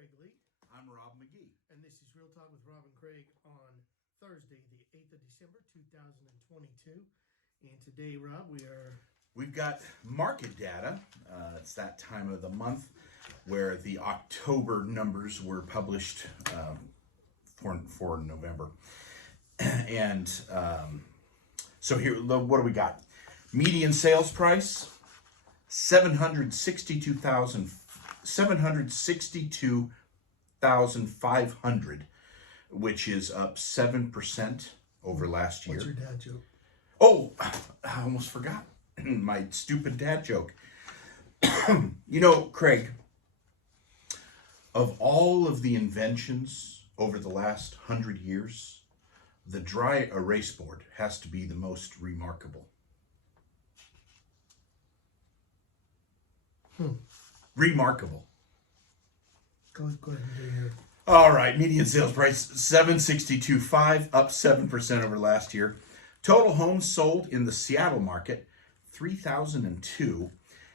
Craig Lee, I'm Rob McGee. and this is Real Talk with Rob and Craig on Thursday, the 8th of December, 2022. And today, Rob, We've got market data. It's that time of the month where the October numbers were published for November. And so here, what do we got? Median sales price, 762,500, which is up 7% over last year. what's your dad joke? Oh, I almost forgot my stupid dad joke. Craig, of all of the inventions over the last 100 years, the dry erase board has to be the most remarkable. Remarkable. Go ahead and do your... All right, median sales price 762.5, up 7% over last year. Total homes sold in the Seattle market 3,002.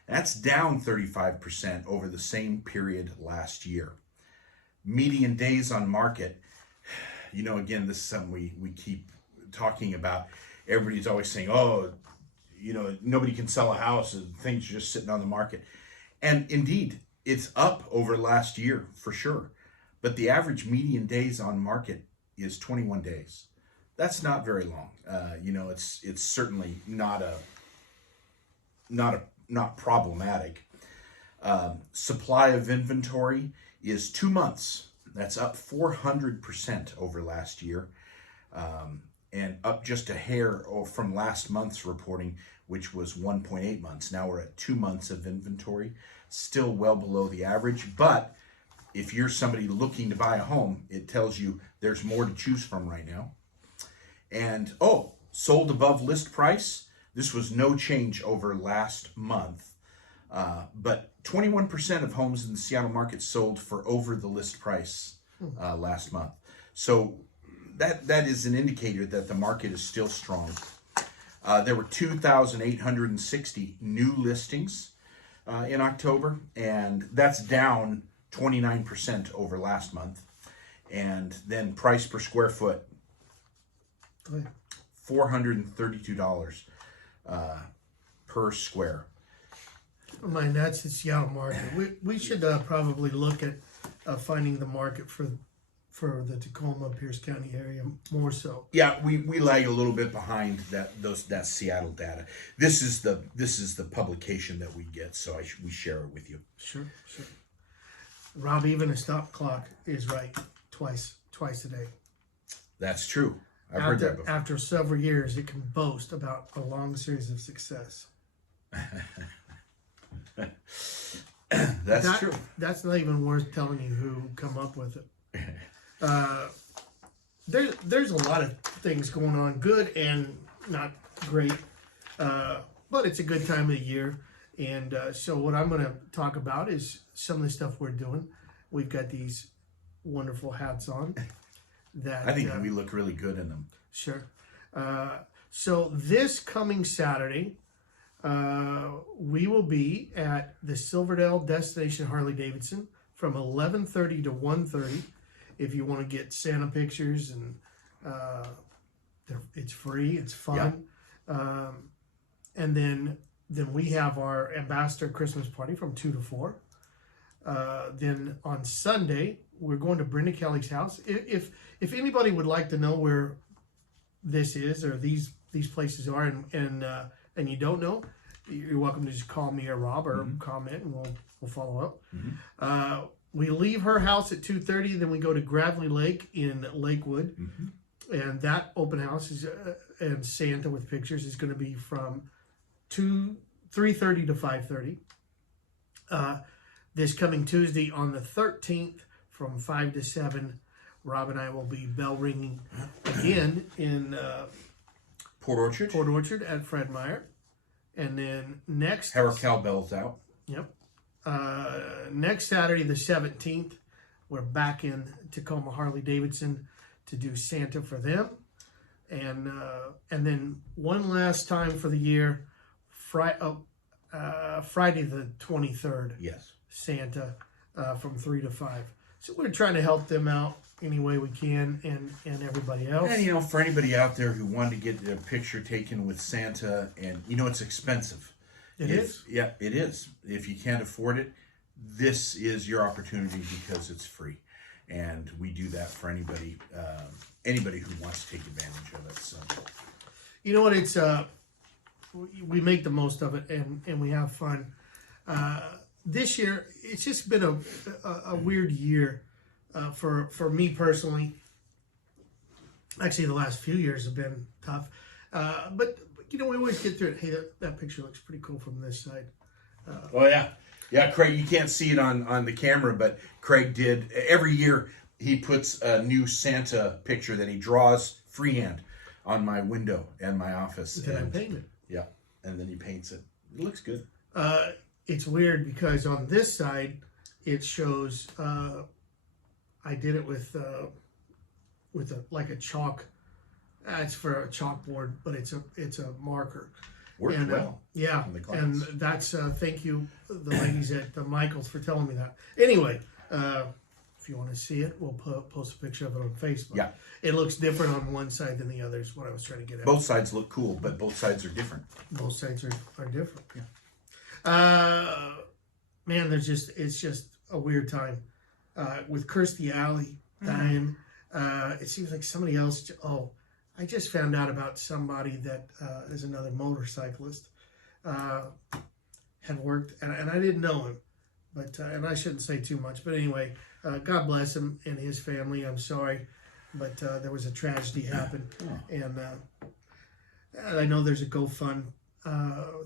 That's down 35% over the same period last year. Median days on market, again, this is something we keep talking about. Everybody's always saying, nobody can sell a house and things are just sitting on the market. And indeed, it's up over last year for sure. But the average median days on market is 21 days. That's not very long. It's certainly not problematic. Supply of inventory is 2 months. That's up 400% over last year, and up just a hair from last month's reporting, which was 1.8 months. Now we're at 2 months of inventory, still well below the average. But if you're somebody looking to buy a home, it tells you there's more to choose from right now. And sold above list price. This was no change over last month, but 21% of homes in the Seattle market sold for over the list price last month. So that is an indicator that the market is still strong. There were 2,860 new listings in October, and that's down 29% over last month. And then price per square foot, $432 per square. That's the Seattle market. We should probably look at finding the market for the Tacoma, Pierce County area more so. Yeah, we lag a little bit behind that Seattle data. This is the publication that we get, so we share it with you. Sure. Rob, even a stop clock is right twice a day. That's true. I've heard that before. After several years, it can boast about a long series of success. That's true. That's not even worth telling you who come up with it. There's a lot of things going on, good and not great, but it's a good time of the year. And so what I'm going to talk about is some of the stuff we're doing. We've got these wonderful hats on. I think we look really good in them. Sure. So this coming Saturday, we will be at the Silverdale Destination Harley-Davidson from 11:30 to 1:30. If you want to get Santa pictures, and it's free, it's fun. Yeah. And then we have our Ambassador Christmas party from 2 to 4. Then on Sunday, we're going to Brenda Kelly's house. If anybody would like to know where this is or these places are, and you don't know, you're welcome to just call me or Rob or comment, and we'll follow up. We leave her house at 2:30. Then we go to Gravely Lake in Lakewood, and that open house is and Santa with pictures is going to be from 3:30 to 5:30. This coming Tuesday on the 13th from 5 to 7, Rob and I will be bell ringing again in Port Orchard at Fred Meyer. And then next... Have our cowbells out. Yep. Next Saturday, the 17th, we're back in Tacoma Harley-Davidson to do Santa for them. And then one last time for the year, Friday the 23rd. Yes. Santa from 3 to 5. So we're trying to help them out any way we can, and everybody else. And, you know, for anybody out there who wanted to get a picture taken with Santa, and, you know, it's expensive. It is? Yeah, it is. If you can't afford it, this is your opportunity because it's free. And we do that for anybody who wants to take advantage of it. So, You know what? It's we make the most of it, and we have fun. This year, it's just been a weird year for me personally. Actually, the last few years have been tough, but you know, we always get through it. Hey, that picture looks pretty cool from this side. oh yeah, Craig. You can't see it on the camera, but Craig did every year. He puts a new Santa picture that he draws freehand on my window and my office. Then I paint it. Yeah, and then he paints it. It looks good. It's weird because on this side, it shows. I did it with like a chalk. It's for a chalkboard, but it's a marker. Worked And, well. Yeah, on the class. and that's thank you, the ladies at Michaels, for telling me that. Anyway, if you want to see it, we'll post a picture of it on Facebook. Yeah. It looks different on one side than the other. Is what I was trying to get at. Both sides look cool, but both sides are different. Both sides are different. Yeah. Man, it's just a weird time. With Kirstie Alley dying, it seems like somebody else. Oh, I just found out about somebody that is another motorcyclist. Had worked, and I didn't know him, but and I shouldn't say too much. But anyway, God bless him and his family. I'm sorry, but there was a tragedy happen, and I know there's a GoFund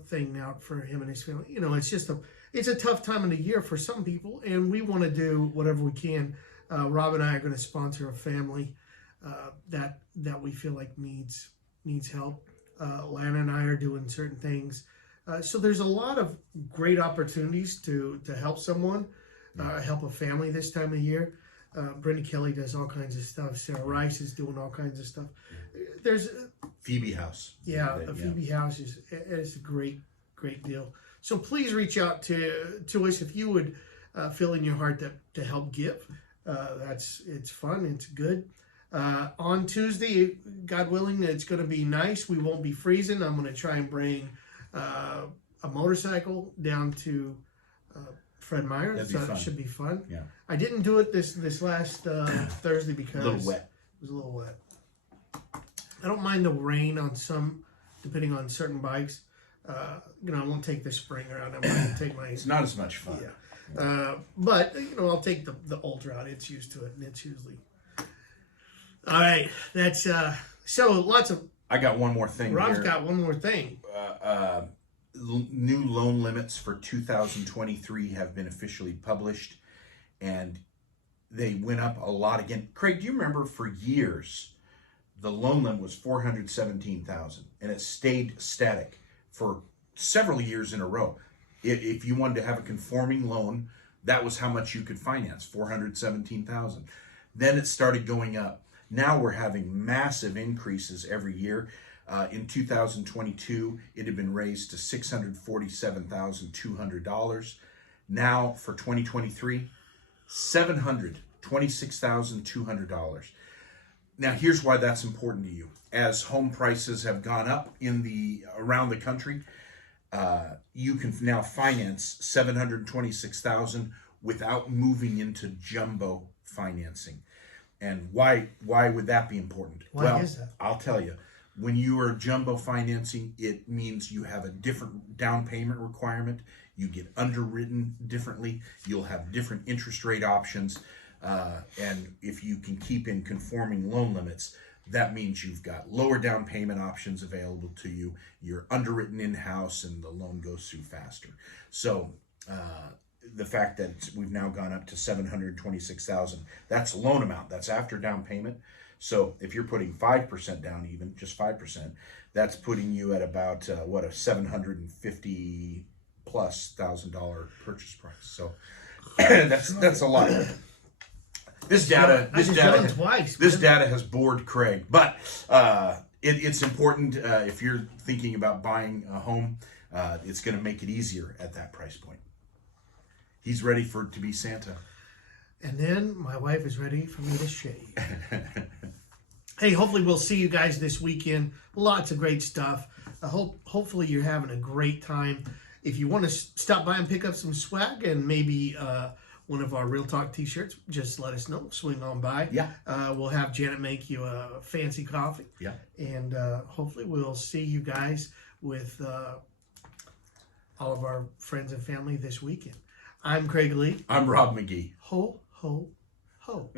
thing out for him and his family. You know, it's a tough time of the year for some people, and we want to do whatever we can. Rob and I are going to sponsor a family that we feel like needs help. Lana and I are doing certain things. So there's a lot of great opportunities to help someone, help a family this time of year. Brenda Kelly does all kinds of stuff. Sarah Rice is doing all kinds of stuff. There's Phoebe House. Phoebe House is a great deal. So please reach out to us if you would feel in your heart to help give. It's fun. It's good. On Tuesday, God willing, it's going to be nice. We won't be freezing. I'm going to try and bring a motorcycle down to Fred Meyer. That'd be So fun. it should be fun. Yeah. I didn't do it this last Thursday because A little wet. It was a little wet. I don't mind the rain on some, depending on certain bikes. You know, I won't take the Springer out. I'm going to take my. It's not as much fun. Yeah. But you know, I'll take the Ultra out. It's used to it, and it's usually. All right, that's so lots of. I got one more thing. Rob's here. got one more thing. New loan limits for 2023 have been officially published, and they went up a lot again. Craig, do you remember for years the loan limit was $417,000, and it stayed static for several years in a row? If you wanted to have a conforming loan, that was how much you could finance, $417,000. Then it started going up. Now we're having massive increases every year. In 2022, it had been raised to $647,200. Now for 2023, $726,200. Now here's why that's important to you. As home prices have gone up around the country, you can now finance $726,000 without moving into jumbo financing. And why would that be important? Why is that? I'll tell you. When you are jumbo financing, it means you have a different down payment requirement. You get underwritten differently. You'll have different interest rate options. And if you can keep in conforming loan limits, that means you've got lower down payment options available to you. You're underwritten in-house and the loan goes through faster. So the fact that we've now gone up to $726,000, that's loan amount. That's after down payment. So if you're putting 5% down, even just 5%, that's putting you at about a $750,000+ purchase price. So that's a lot. This data has bored Craig, but it's important if you're thinking about buying a home. It's going to make it easier at that price point. He's ready to be Santa. then my wife is ready for me to shave. Hey, hopefully we'll see you guys this weekend. Lots of great stuff. Hopefully you're having a great time. If you want to stop by and pick up some swag and maybe one of our Real Talk t-shirts, just let us know. Swing on by. Yeah. We'll have Janet make you a fancy coffee. Yeah. And hopefully we'll see you guys with all of our friends and family this weekend. I'm Craig Lee. I'm Rob McGee. Ho, ho, ho.